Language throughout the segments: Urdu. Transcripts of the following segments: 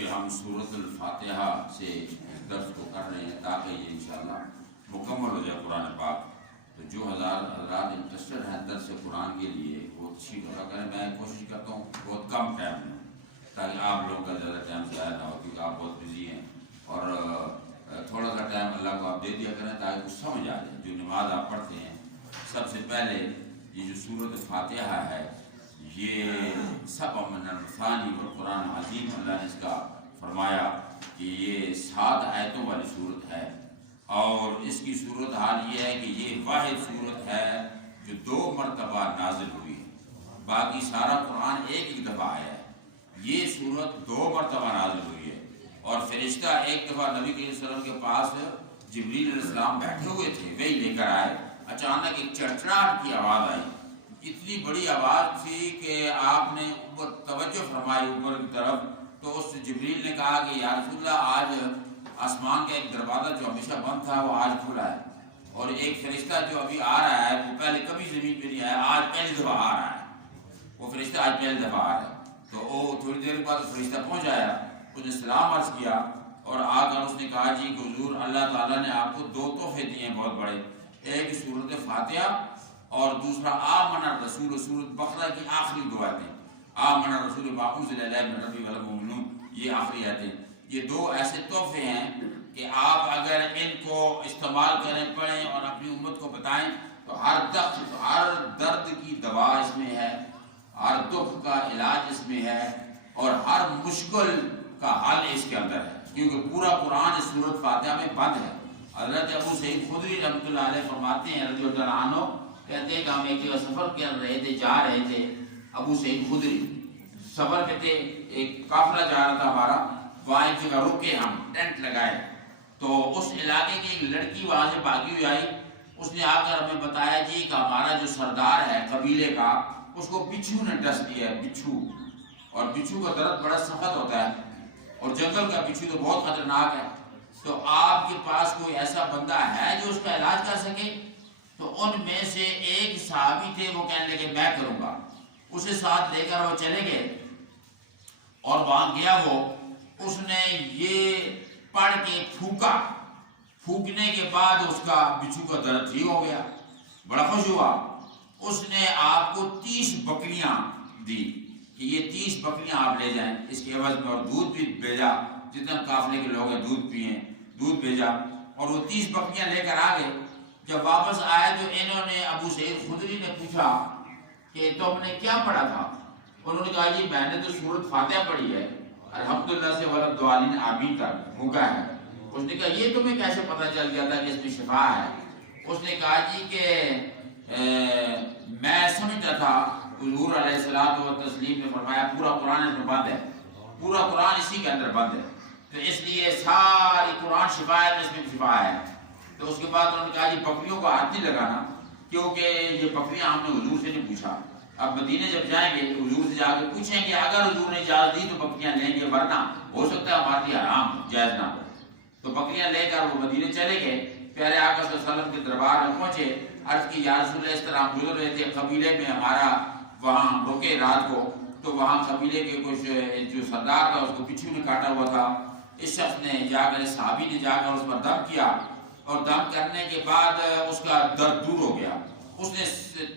چونکہ ہم سورۃ الفاتحہ سے درس کو کر رہے ہیں تاکہ یہ انشاءاللہ مکمل ہو جائے قرآن پاک، تو جو حضرات انٹرسٹڈ ہیں درس قرآن کے لیے وہ اچھی طرح کریں۔ میں کوشش کرتا ہوں بہت کم ٹائم میں، تاکہ آپ لوگوں کا زیادہ ٹائم ضائع نہ ہو، کیونکہ آپ بہت بزی ہیں، اور تھوڑا سا ٹائم اللہ کو آپ دے دیا کریں تاکہ کچھ سمجھ آ جائے۔ جو نماز آپ پڑھتے ہیں سب سے پہلے یہ جو سورۃ فاتحہ ہے یہ سبع من المثانی والقرآن عظیم، اللہ نے اس کا فرمایا کہ یہ 7 آیتوں والی صورت ہے، اور اس کی صورت حال یہ ہے کہ یہ واحد صورت ہے جو 2 مرتبہ نازل ہوئی ہے۔ باقی سارا قرآن ایک دفعہ آیا ہے، یہ صورت 2 مرتبہ نازل ہوئی ہے۔ اور فرشتہ ایک دفعہ نبی کریم صلی اللہ علیہ وسلم کے پاس جبریل علیہ السلام بیٹھے ہوئے تھے، وہی لے کر آئے، اچانک ایک چڑچڑاہٹ کی آواز آئی، اتنی بڑی آواز تھی کہ آپ نے اوپر توجہ فرمائی اوپر کی طرف، تو اس جبریل نے کہا کہ یا رسول اللہ آج آسمان کا ایک دروازہ جو ہمیشہ بند تھا وہ آج کھلا ہے، اور ایک فرشتہ جو ابھی آ رہا ہے وہ پہلے کبھی زمین پہ نہیں آیا، آج پہلی دفعہ آ رہا ہے، وہ فرشتہ آج پہلی دفعہ آ رہا ہے۔ تو وہ تھوڑی دیر بعد فرشتہ پہنچ آیا، اس نے سلام عرض کیا اور آ کر اس نے کہا جی کہ حضور اللہ تعالیٰ نے آپ کو 2 تحفے دیے ہیں بہت بڑے، ایک سورۃ فاتحہ اور دوسرا آمن الرسول، سورۃ بقرہ کی آخری 2 آیتیں، آمن الرسول بما انزل الیہ من ربہ والمؤمنون، یہ آخری آیتیں، یہ 2 ایسے تحفے ہیں کہ آپ اگر ان کو استعمال کریں، پڑھیں اور اپنی امت کو بتائیں تو ہر درد کی دوا اس میں ہے، ہر دکھ کا علاج اس میں ہے، اور ہر مشکل کا حل اس کے اندر ہے، کیونکہ پورا قرآن اس سورۃ فاتحہ میں بند ہے۔ حضرت ابو سعید خدری رحمۃ اللہ علیہ فرماتے ہیں رضی اللہ عنہ، کہتے ہیں کہ ہم ایک جگہ سفر کر رہے تھے، جا رہے تھے، ابو سعید خدری سفر پہ تھے، ایک قافلہ جا رہا تھا ہمارا، وہاں ایک جگہ رکے، ہم ٹینٹ لگائے، تو اس علاقے کی ایک لڑکی وہاں سے بھاگی ہوئی آئی، اس نے آ کر ہمیں بتایا جی کہ ہمارا جو سردار ہے قبیلے کا اس کو بچھو نے ڈس دیا ہے، بچھو، اور بچھو کا درد بڑا سخت ہوتا ہے، اور جنگل کا بچھو تو بہت خطرناک ہے، تو آپ کے پاس کوئی ایسا بندہ ہے جو اس کا علاج کر سکے؟ تو ان میں سے ایک صحابی تھے، وہ کہنے لگے میں کروں گا، اسے ساتھ لے کر وہ چلے گئے، اور وہاں گیا وہ، اس نے یہ پڑھ کے پھونکا، پھونکنے کے بعد اس کا بچھو کا درد ٹھیک ہو گیا، بڑا خوش ہوا۔ اس نے آپ کو 30 بکریاں دی کہ یہ 30 بکریاں آپ لے جائیں اس کے عوض میں، اور دودھ بھی بھیجا، جتنا قافلے کے لوگ ہیں دودھ پئیں، دودھ بھیجا، اور وہ 30 بکریاں لے کر آ گئے۔ جب واپس آئے تو انہوں نے ابو سعید خدری نے پوچھا کہ تم نے کیا پڑھا تھا؟ انہوں نے کہا جی میں نے تو سورۃ فاتحہ پڑھی ہے، الحمدللہ سے وللضالین آمین تک پھونکا ہے۔ اس نے کہا یہ تمہیں کیسے پتہ چل گیا تھا کہ اس میں شفا ہے؟ اس نے کہا جی کہ میں سمجھتا تھا، حضور علیہ الصلوۃ والتسلیم نے فرمایا پورا قرآن اس میں بند ہے، پورا قرآن اسی کے اندر بند ہے، تو اس لیے ساری قرآن شفا ہے، تو اس میں شفا ہے۔ تو اس کے بعد انہوں نے کہا جی بکریوں کا ہاتھ نہیں لگانا، کیونکہ یہ بکریاں ہم نے حضور سے نہیں پوچھا، اب مدینے جب جائیں گے حضور سے جا کے پوچھیں گے، اگر حضور نے اجازت دی تو بکریاں لیں گے، ورنہ ہو سکتا ہے ہمارے لیے حرام جائز نہ ہو۔ تو بکریاں لے کر وہ مدینے چلے گئے، پیارے آقا صلی اللہ علیہ وسلم کے دربار میں پہنچے، عرض کی یا رسول اللہ اس طرح ہم گزر رہے تھے قبیلے میں، ہمارا وہاں ہم رکے رات کو، تو وہاں قبیلے کے کچھ جو سردار تھا اس کو بچھو نے کاٹا ہوا تھا، اس شخص نے جا کر، صحابی نے جا کر اس پر دم کیا، اور دم کرنے کے بعد اس کا درد دور ہو گیا۔ اس نے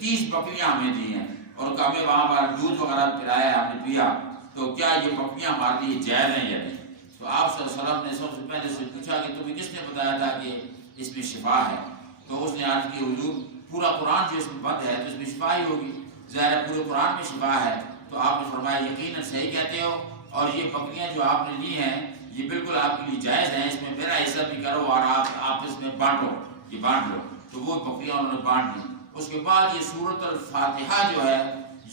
30 بکریاں ہمیں دی ہیں، اور ہمیں وہاں پر دودھ وغیرہ پلایا، ہم نے پیا، تو کیا یہ بکریاں ہمارے لیے جائز ہیں یا نہیں؟ تو آپ صلی اللہ علیہ وسلم نے سب سے پہلے سے پوچھا کہ تمہیں کس نے بتایا تھا کہ اس میں شفا ہے؟ تو اس نے عرض کی حضور پورا قرآن جو اس میں بند ہے تو اس میں شفا ہی ہوگی، ظاہر پورے قرآن میں شفا ہے۔ تو آپ نے فرمایا یقیناً صحیح کہتے ہو، اور یہ بکریاں جو آپ نے لی ہیں یہ بالکل آپ کے لیے جائز ہیں، اس میں میرا حصہ بھی کرو اور آپ اس میں بانٹو، یہ بانٹ لو۔ تو وہ بکریاں انہوں نے بانٹ لی۔ اس کے بعد یہ سورۃ الفاتحہ جو ہے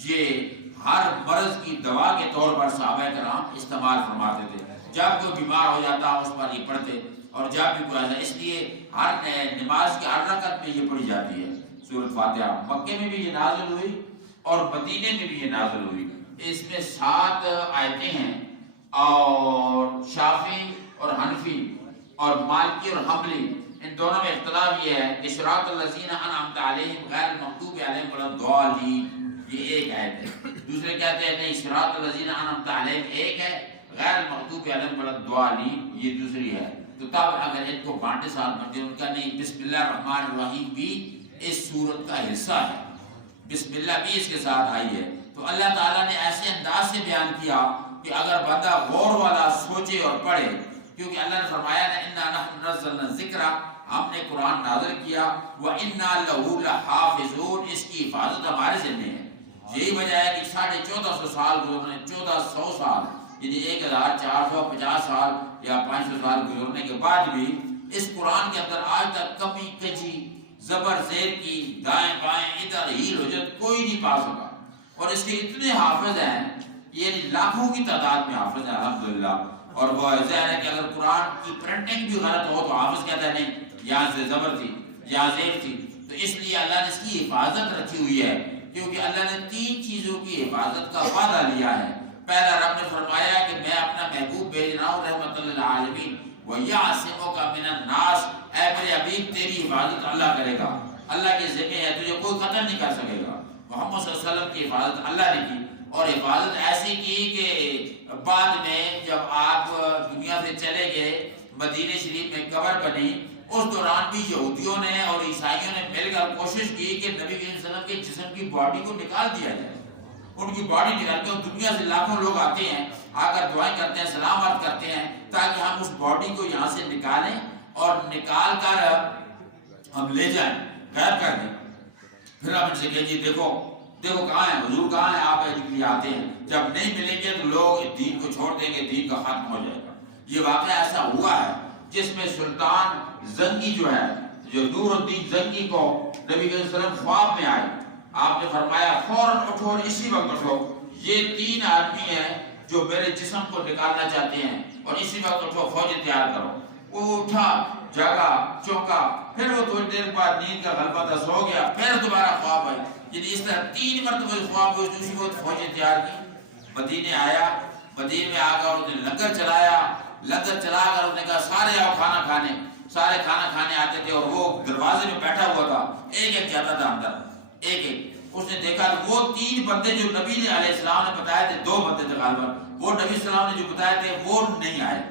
یہ ہر مرض کی دوا کے طور پر صحابہ کرام استعمال فرماتے تھے، جب کوئی بیمار ہو جاتا اس پر یہ پڑھتے، اور جب بھی کوئی ایسا، اس لیے ہر نماز کی ہر رکعت میں یہ پڑھی جاتی ہے سورۃ فاتحہ۔ مکے میں بھی یہ نازل ہوئی اور مدینے میں بھی یہ نازل ہوئی۔ اس میں 7 آیتیں ہیں، اور شافعی اور حنفی اور مالکی اور حنبلی ان دونوں میں اختلاف یہ ہے کہ صراط الذین انعمت علیہم غیر المغضوب علیہم ولا الضالین، یہ ایک آیت ہے۔ دوسرے کہتے ہیں نہیں، صراط الذین انعمت علیہم ایک ہے، غیر المغضوب علیہم ولا الضالین یہ دوسری ہے. تو تب اگر ان کو بانٹے ساتھ بنتے ان کا نہیں. بسم اللہ الرحمن الرحیم بھی اس سورت کا حصہ ہے, بسم اللہ بھی اس کے ساتھ آئی ہے. تو اللہ تعالیٰ نے ایسے انداز سے بیان کیا کہ اگر بندہ غور والا سوچے اور پڑھے, کیونکہ اللہ نے فرمایا نا انا نحن نزلنا الذکر, ہم نے قرآن نازل کیا, وَإِنَّا لَهُ لَحَافِظُونَ, اس کی حفاظت ہمارے ذمہ ہے. یہی وجہ ہے کہ 1450 سال گزرنے, 1400 سال یعنی 1450 سال یا 500 سال گزرنے کے بعد بھی اس قرآن کے اندر آج تک کمی کجی زبر زیر کی دائیں بائیں ادھر ہیل حجت کوئی نہیں پا سکا. اور اس کے اتنے حافظ ہیں, یعنی لاکھوں کی تعداد میں حافظ ہیں الحمدللہ. اور وہ ظاہر ہے کہ اگر قرآن کی پرنٹنگ بھی غلط ہو تو حافظ کہتا ہے نہیں یہاں سے زبر تھی یہاں زیر تھی. تو اس لیے اللہ نے اس کی حفاظت رکھی ہوئی ہے, کیونکہ اللہ نے 3 چیزوں کی حفاظت کا وعدہ لیا ہے. پہلا رب نے فرمایا کہ میں اپنا محبوب بھیج رہا ہوں رحمت للعالمین, وَيَعْصِمُكَ مِنَ النَّاسِ, اے میرے حبیب تیری حفاظت اللہ کرے گا, اللہ کے ذمہ ہے, تجھے کوئی قتل نہیں کر سکے گا. محمد صلی اللہ علیہ وسلم کی حفاظت اللہ نے کی, اور حفاظت ایسی کی کہ بعد میں جب آپ دنیا سے چلے گئے, مدینہ شریف میں قبر بنی, اس دوران بھی یہودیوں نے اور عیسائیوں نے مل کر کوشش کی کہ نبی کریم صلی اللہ علیہ وسلم کے جسم کی باڈی کو نکال دیا جائے. ان کی باڈی نکال کے دنیا سے لاکھوں لوگ آتے ہیں, آ کر دعائیں کرتے ہیں, سلام عرض کرتے ہیں, تاکہ ہم اس باڈی کو یہاں سے نکالیں اور نکال کر ہم لے جائیں, غائب کر دیں. پھر آپ ان سے کہیں جی دیکھو دیکھو کہاں ہیں حضور, کہاں ہیں آپ, کے لیے آتے ہیں. جب نہیں ملیں گے تو لوگ دین کو چھوڑ دیں گے, دین کا ختم ہو جائے گا. یہ واقعہ ایسا ہوا ہے جس میں سلطان زنگی جو ہے, جو نور الدین زنگی کو نبی صلی اللہ علیہ وسلم خواب میں آئے, آپ نے فرمایا فوراً اٹھو اور اسی وقت اٹھو, یہ 3 آدمی ہیں جو میرے جسم کو نکالنا چاہتے ہیں, اور اسی وقت اٹھو, فوجیں تیار کرو. وہ اٹھا, جاگا, چونکا, پھر وہ تھوڑی دیر بعد نیند کا غلبہ دست ہو گیا, پھر دوبارہ خواب آئی. یعنی اس طرح 3 مرتبہ خواب ہوئی. اسی وقت فوجیں تیار کی, مدینے آیا, مدینے میں آ کر اس نے لنگر چلایا, لنگر چلا کر اس نے کہا سارے آؤ کھانا کھانے. سارے کھانا کھانے آتے تھے, اور وہ دروازے میں بیٹھا ہوا تھا, ایک ایک جاتا تھا اندر, ایک ایک. اس نے دیکھا وہ 3 بندے جو نبی علیہ السلام نے بتائے تھے, 2 بندے تھے غالباً, وہ نبی صلی اللہ علیہ وسلم نے جو بتائے تھے وہ نہیں آئے.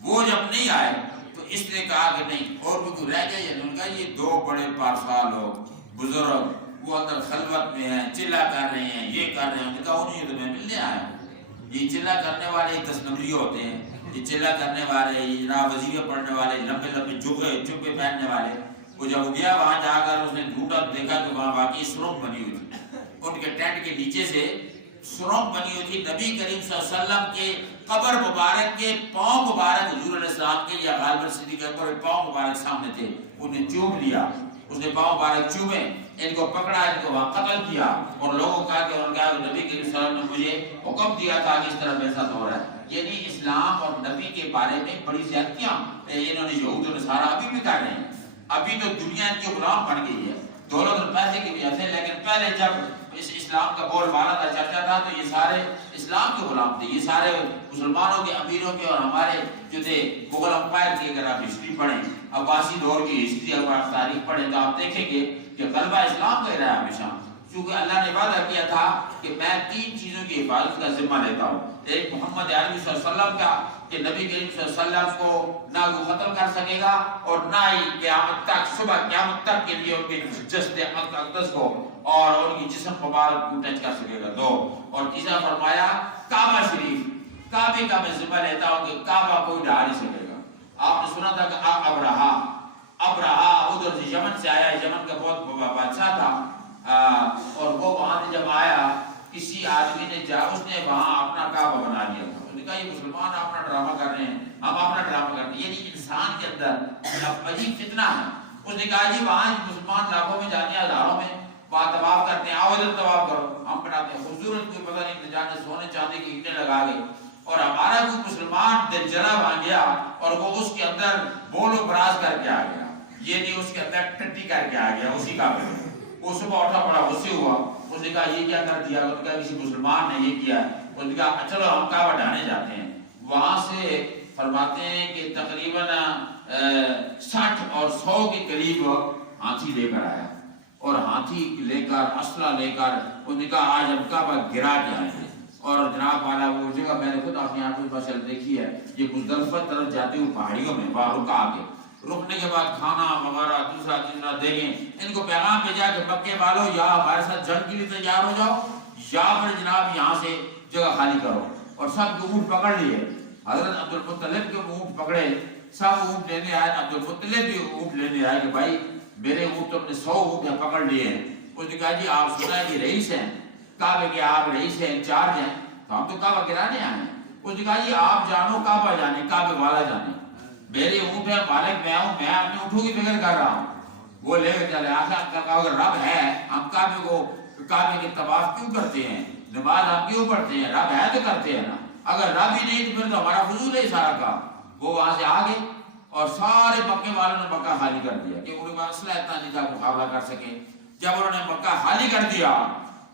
وہ جب نہیں آئے تو اس نے کہا کہ نہیں اور بھی کوئی رہ گئے. ان کا یہ 2 بڑے پارسال لوگ بزرگ وہ اندر خلوت میں ہیں, چلا کر رہے ہیں, یہ کر رہے ہیں. ان کا انہیں تو میں ملنے آیا ہوں. یہ چلا کرنے والے 10 نمبری ہوتے ہیں, یہ چلا کرنے والے, یہ جناب وظیفے پڑھنے والے, لمبے لمبے جبے پہننے والے. وہ جب گیا وہاں جا کر اس نے ڈھونڈا, دیکھا کہ وہاں واقعی سرنگ بنی ہوئی تھی. ان کے ٹینٹ کے نیچے سے سرنگ بنی ہوئی تھی. نبی کریم صلی اللہ علیہ وسلم کے قبر مبارک کے پاؤں مبارک حضور علیہ السلام کے یا غالباً صدیق اکبر کے پاؤں مبارک سامنے تھے. انہیں چوم لیا, اس نے پاؤں مبارک چومے, ان کو پکڑا, ان کو وہاں قتل کیا, اور لوگوں کو کہا کہ انہوں نے کہا کہ نبی کریم صلی اللہ علیہ وسلم نے مجھے حکم دیا تھا کہ اس طرح میرے ساتھ ہو رہا ہے. یعنی اسلام اور نبی کے بارے میں بڑی زیادتیاں انہوں نے یہود و نصارہ ابھی بھی کر رہے ہیں. ابھی تو دنیا ان کی غلام بن گئی ہے دولت اور پیسے کی وجہ سے, لیکن پہلے جب اس اسلام کا بول بالا تھا, چرچا تھا, تو یہ سارے اسلام کے غلام تھے. یہ سارے مسلمانوں کے امیروں کے اور ہمارے جو تھے مغل امپائر کی اگر آپ ہسٹری پڑھیں, عباسی دور کی ہسٹری اگر آپ تاریخ پڑھیں تو آپ دیکھیں گے کہ غلبہ اسلام کا ہی رہا ہمیشہ. کیونکہ اللہ نے وعدہ کیا تھا کہ میں 3 چیزوں کی حفاظت کا ذمہ لیتا ہوں. ایک محمد عربی صلی اللہ علیہ وسلم کا, کہ نبی کریم صلی اللہ علیہ وسلم کو نہ وہ قتل کر سکے گا, اور نہ ہی قیامت تک, صبح قیامت تک کے لیے ان کے جسد اقدس کو اور ان کی جسم مبارک کو ٹچ کر سکے گا. 2, اور تیسرا فرمایا کعبہ شریف, کعبے کا میں ذمہ لیتا ہوں کہ کعبہ کوئی ڈھا نہیں سکے گا. آپ نے سنا تھا کہ ابرہا ادھر سے یمن سے آیا, یمن کا بہت بادشاہ تھا, اور وہ وہاں سے جب آیا کسی آدمی نے اس نے وہاں اپنا کعبہ بنا لیا تھا. اس نے کہا یہ مسلمان اپنا ڈرامہ کر رہے ہیں, ہم اپنا ڈرامہ کرتے ہیں. یعنی انسان کے اندر عجیب فتنہ ہے. اس نے کہا جی وہاں مسلمان لاکھوں میں جاتے ہیں, ہزاروں میں وہاں طواف کرتے ہیں, آؤ ادھر طواف کرو, ہم بناتے ہیں. حضور کوئی پتہ نہیں جانے سونے چاندی کی اینٹیں لگا گئے, اور ہمارا کوئی مسلمان دل جلا بن گیا اور وہ اس کے اندر بول و براز کر کے آ گیا, یہ نہیں اس کے اندر ٹٹی کر کے آ گیا اسی کعبے میں. وہ صبح اٹھا بڑا غصے ہوا, اس نے کہا یہ کیا کر دیا, اس نے کہا کسی مسلمان نے یہ کیا. اس نے کہا چلو ہم کعبہ ڈھانے جاتے ہیں. وہاں سے فرماتے ہیں کہ تقریباً 60 اور 100 کے قریب ہاتھی لے کر آیا, اور ہاتھی لے کر اسلحہ لے کر اس نے کہا آج ہم کعبہ گرا کے آئے ہیں. اور جناب والا وہ جگہ میں نے خود تو اپنی آنکھوں میں ماشاءاللہ دیکھی ہے، یہ مزدلفہ طرف جاتے ہوئے پہاڑیوں میں وہاں رکا آ کے، رکنے کے بعد کھانا وغیرہ دوسرا تیسرا دیں، ان کو پیغام بھیجا کہ مکے والوں یا ہمارے ساتھ جنگ کے لیے تیار ہو جاؤ یا پھر جناب یہاں سے جگہ خالی کرو، اور سب کے اونٹ پکڑ لیے۔ حضرت عبد المطلب کے اونٹ پکڑے، سب اونٹ لینے آئے، عبد المطلب بھی اونٹ لینے آئے کہ بھائی میرے اونٹ تو اپنے 100 اونٹ پکڑ لیے ہیں۔ اس نے کہا جی آپ سنا ہے کہ رئیس ہیں کعبے کے، آپ رئیس ہیں، انچارج ہیں، تو ہم تو کعبہ گرانے آئے ہیں۔ اس نے کہا جی آپ جانو کعبہ جانے، کعبے والا جانے، میرے اونٹ ہے مالک میں ہوں، میں اپنے اونٹوں کی فکر کر رہا ہوں۔ وہ لے کے چلے، آخر اگر رب ہے ہم کعبے کے طواف کیوں کرتے ہیں، نماز ہم کیوں پڑھتے ہیں، رب ہے تو کرتے ہیں نا، اگر رب ہی نہیں تو پھر تو ہمارا فضول ہے سارا کام۔ وہ وہاں سے آگے اور سارے مکے والوں نے مکہ خالی کر دیا کہ ان کے پاس اسلحہ اتنا نہیں تھا مقابلہ کر سکے۔ جب انہوں نے مکہ خالی کر دیا،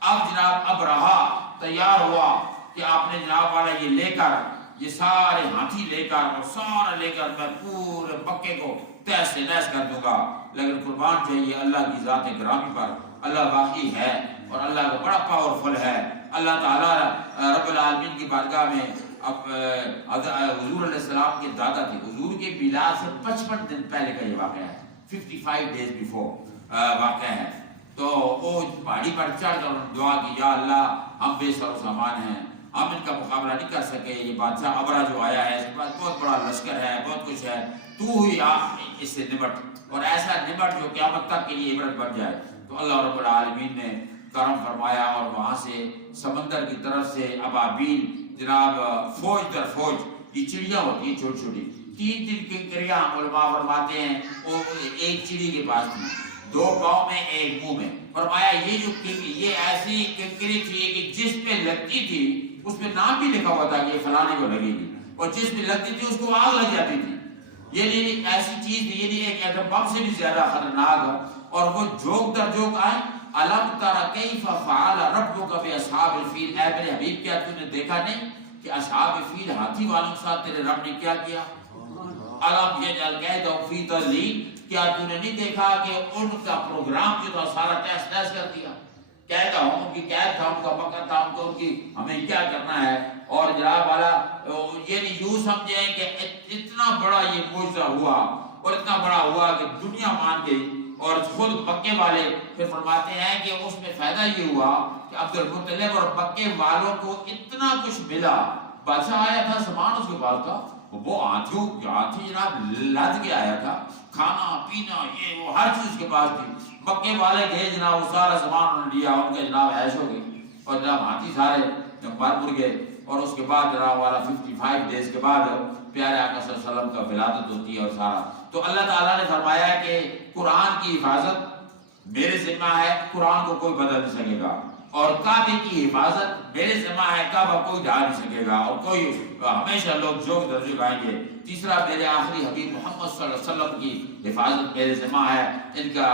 اب جناب اب رہا تیار ہوا کہ آپ نے جناب والا یہ لے کر، یہ سارے ہاتھی لے کر اور سارا لے کر میں پورے مکے کو تہس سے نہس کر دوں گا، لیکن قربان چاہیے اللہ کی ذات گرامی پر، اللہ واقعی ہے اور اللہ کا بڑا پاورفل ہے۔ اللہ تعالیٰ رب العالمین کی بارگاہ میں اب حضور علیہ السلام کے دادا تھے، حضور کے میلاد سے 55 دن پہلے کا یہ واقعہ ہے، 55 days before واقعہ ہے۔ تو وہ پہاڑی پر چڑھ کر دعا کی، یا اللہ ہم بے سر و سامان ہیں، ہم ان کا مقابلہ نہیں کر سکے، یہ بادشاہ ابرا جو آیا ہے اس کے پاس بہت بڑا لشکر ہے، بہت کچھ ہے، تو ہی اس سے نمٹ، اور ایسا نمٹ جو قیامت تک کے لیے عبرت بن جائے۔ تو اللہ رب العالمین نے کرم فرمایا اور وہاں سے سمندر کی طرف سے ابابیل جناب فوج در فوج، یہ چڑیاں ہوتی ہیں چھوٹی چھوٹی، 3 کنکریاں علماء فرماتے ہیں وہ ایک چڑی کے پاس تھی، 2 پاؤں میں ایک منہ میں۔ فرمایا یہ ایسی کنکری تھی کہ جس پہ لگتی تھی اس پہ نام بھی لکھا ہوا تھا کہ یہ فلانے کو لگے گی، اور جس پہ لگتی تھی اس کو آگ لگ جاتی تھی۔ یہ ایسی چیز تھی، یہ ایک ایٹم بم سے بھی زیادہ خطرناک، اور وہ جوک در جوک آئے، الم تر کیف فعل ربک باصحاب الفیل، اے میرے حبیب کیا تو نے دیکھا نہیں کہ اصحاب فیل ہاتھی والوں کے ساتھ تیرے رب نے کیا کیا؟ الم یجعل کیدہم فی تضلیل، کیا تو نے نہیں دیکھا کہ ان کا پروگرام جو تھا سارا تہس نہس کر دیا؟ قید تھا، ان کی قید تھا، ان کا مکر تھا، ان کو ان کی ہمیں کیا کرنا ہے۔ اور جناب والا یہ نہیں یوں سمجھیں کہ اتنا بڑا یہ معجزہ ہوا اور اتنا بڑا ہوا کہ دنیا مان گئی، اور خود مکے والے پھر فرماتے ہیں کہ اس میں فائدہ یہ ہوا کہ عبد المطلب اور مکے والوں کو اتنا کچھ ملا، بادشاہ آیا تھا سامان اس کے پاس تھا، وہ ہاتھی جناب لد کے آیا تھا، کھانا پینا یہ وہ ہر چیز کے پاس تھی۔ مکے والے گئے جناب وہ سارا سامان انہوں نے لیا، ان کے جناب عیش ہو گئی، اور جناب ہاتھی سارے مر گئے۔ اور اس کے بعد جناب والا 55 days کے بعد پیارے آقا صلی اللہ علیہ وسلم کا ولادت ہوتی ہے اور سارا۔ تو اللہ تعالیٰ نے فرمایا کہ قرآن کی حفاظت میرے ذمہ ہے، قرآن کو کوئی بدل نہیں سکے گا، اور کعبے کی حفاظت میرے ذمہ ہے، کعبہ کوئی ڈھا نہیں سکے گا، اور کوئی ہمیشہ لوگ جوگ درجے گائیں گے۔ تیسرا میرے آخری حبیب محمد صلی اللہ علیہ وسلم کی حفاظت میرے ذمہ ہے، ان کا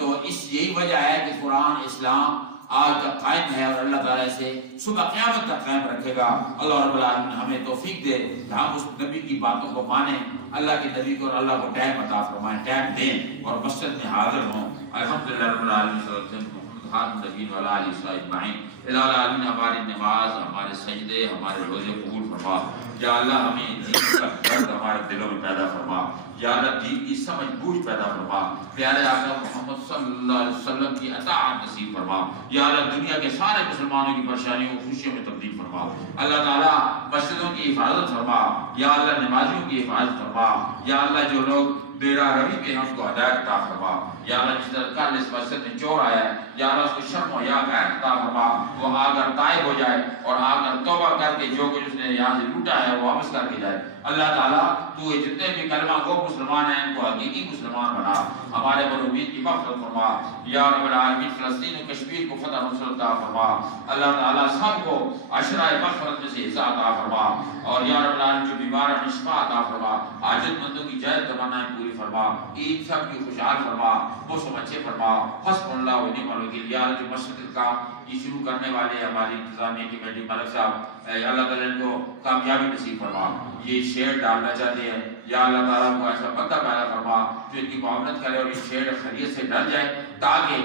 تو اس یہی وجہ ہے کہ قرآن اسلام آج تک قائم ہے اور اللہ تعالیٰ سے صبح قیامت تک قائم رکھے گا۔ اللہ رب العالمین ہمیں توفیق دے کہ ہم اس نبی کی باتوں کو مانیں، اللہ کے نبی کو اور اللہ کو ٹائم عطا فرمائیں، ٹائم دیں اور مسجد میں حاضر ہوں۔ الحمدللہ رب العالمین صلی اللہ علیہ وسلم خاتم النبیین وعلی آلہ وصحبہ اجمعین۔ الہ العالمین ہماری نماز، ہمارے سجدے، ہمارے روزے قبول فرما۔ یا اللہ ہمیں دین کا درد ہمارے دلوں میں پیدا فرما، یا اللہ دین کی سمجھ بوجھ پیدا فرما، پیارے آقا محمد صلی اللہ علیہ وسلم کی اطاعت نصیب فرما۔ یا اللہ دنیا کے سارے مسلمانوں کی پریشانیوں کو خوشیوں میں تبدیل فرما۔ اللہ تعالیٰ مسجدوں کی حفاظت فرما، یا اللہ نمازیوں کی حفاظت فرما۔ یا اللہ جو لوگ بیڑا روی پہ ہم کو ہدایت عطا فرما۔ یا اللہ جس طرح کل اس مسجد میں چور آیا ہے، یا اللہ اس کو شرم و یا غیر عطا فرما، وہ آ کر تائب ہو جائے اور آ کر توبہ کر کے جو کچھ اس نے یہاں سے لوٹا ہے وہ واپس کر کے جائے۔ اللہ تعالیٰ تو یہ جتنے بھی کلمہ گو مسلمان ہیں ان کو حقیقی مسلمان بنا، ہمارے مظلومین کی مغفرت فرما۔ یا رب العالمین فلسطین و کشمیر کو فتح نصرت عطا فرما۔ اللہ تعالیٰ سب کو عشرہ مغفرت میں سے حصہ عطا فرما، اور یا رب العالمین جو بیمار ہیں شفا عطا فرما، حاجت مندوں کی جائز تمنائیں پوری فرما، عید سب کی خوشحال فرما۔ موسم اچھے فرما، حسب اللہ و نعم الوکیل. یا جو مسجد کا یہ شروع کرنے والے ہماری انتظامیہ کمیٹی ملک صاحب، اللہ تعالیٰ ان کو کامیابی نصیب فرما. یہ شیڈ ڈالنا چاہتے ہیں، یا اللہ تعالیٰ کو ایسا بندہ پیدا فرما جو ان کی معاونت کرے اور یہ شیڈ خیریت سے ڈل جائے، تاکہ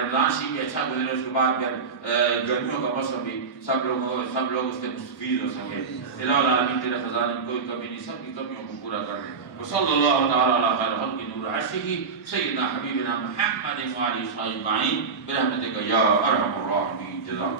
رمضان شریف بھی اچھا گزرے. اس کے بعد پھر گرمیوں کا موسم بھی سب لوگ اس سے مستفید ہو سکے. الہ العالمین تیرے خزانے میں کوئی کمی نہیں، سب کی کمیوں کو پورا کر دے. وصلی اللہ تعالی علی خیر خلق نور عرشہ سیدنا حبیبنا محمد و علی صحابہ اجمعین برحمتک یا ارحم الراحمین. جزاک